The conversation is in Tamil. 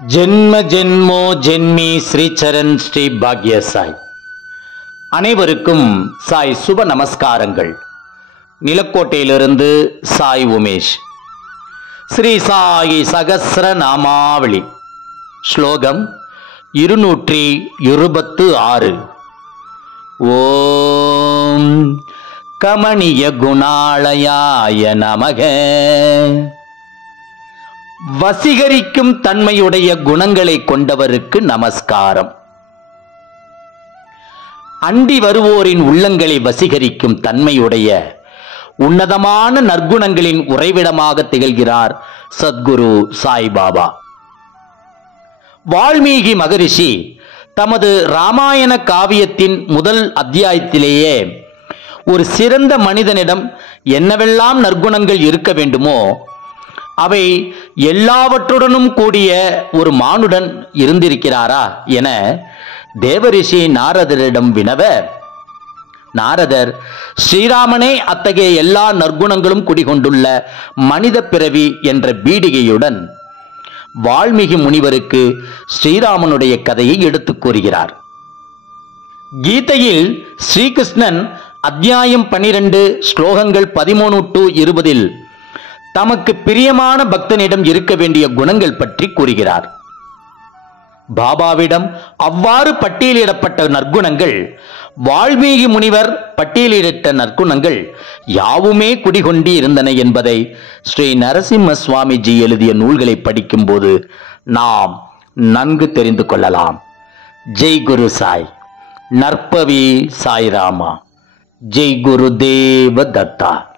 ஜென்ம ஜென்மோ ஜென்மி ஸ்ரீச்சரண் ஸ்ரீ பாக்ய சாய். அனைவருக்கும் சாய் சுப நமஸ்காரங்கள். நிலக்கோட்டையிலிருந்து சாய் உமேஷ். ஸ்ரீ சாயி சகஸ்ர நாமாவளி. ஸ்லோகம் 226. ஓம் கமணிய குணாலயாய நமக. வசீகரிக்கும் தன்மையுடைய குணங்களை கொண்டவருக்கு நமஸ்காரம். அண்டி வருவோரின் உள்ளங்களை வசீகரிக்கும் தன்மையுடைய உன்னதமான நற்குணங்களின் உறைவிடமாக திகழ்கிறார் சத்குரு சாய்பாபா. வால்மீகி மகரிஷி தமது ராமாயண காவியத்தின் முதல் அத்தியாயத்திலேயே ஒரு சிறந்த மனிதனிடம் என்னவெல்லாம் நற்குணங்கள் இருக்க வேண்டுமோ அவை எல்லாவற்றுடனும் கூடிய ஒரு மானுடன் இருந்திருக்கிறாரா என தேவரிஷி நாரதரிடம் வினவ, நாரதர் ஸ்ரீராமனே அத்தகைய எல்லா நற்குணங்களும் குடிகொண்டுள்ள மனித பிறவி என்ற பீடிகையுடன் வால்மீகி முனிவருக்கு ஸ்ரீராமனுடைய கதையை எடுத்துக் கூறுகிறார். கீதையில் ஸ்ரீகிருஷ்ணன் அத்தியாயம் 12 ஸ்லோகங்கள் 13 to 20 தமக்கு பிரியமான பக்தனிடம் இருக்க வேண்டிய குணங்கள் பற்றி கூறுகிறார். பாபாவிடம் அவ்வாறு பட்டியலிடப்பட்ட நற்குணங்கள், வால்மீகி முனிவர் பட்டியலிட்ட நற்குணங்கள் யாவுமே குடிகொண்டு இருந்தன என்பதை ஸ்ரீ நரசிம்ம சுவாமிஜி எழுதிய நூல்களை படிக்கும் போது நாம் நன்கு தெரிந்து கொள்ளலாம். ஜெய் குரு சாய். நற்பவி சாய்ராமா. ஜெய் குரு தேவ தத்தா.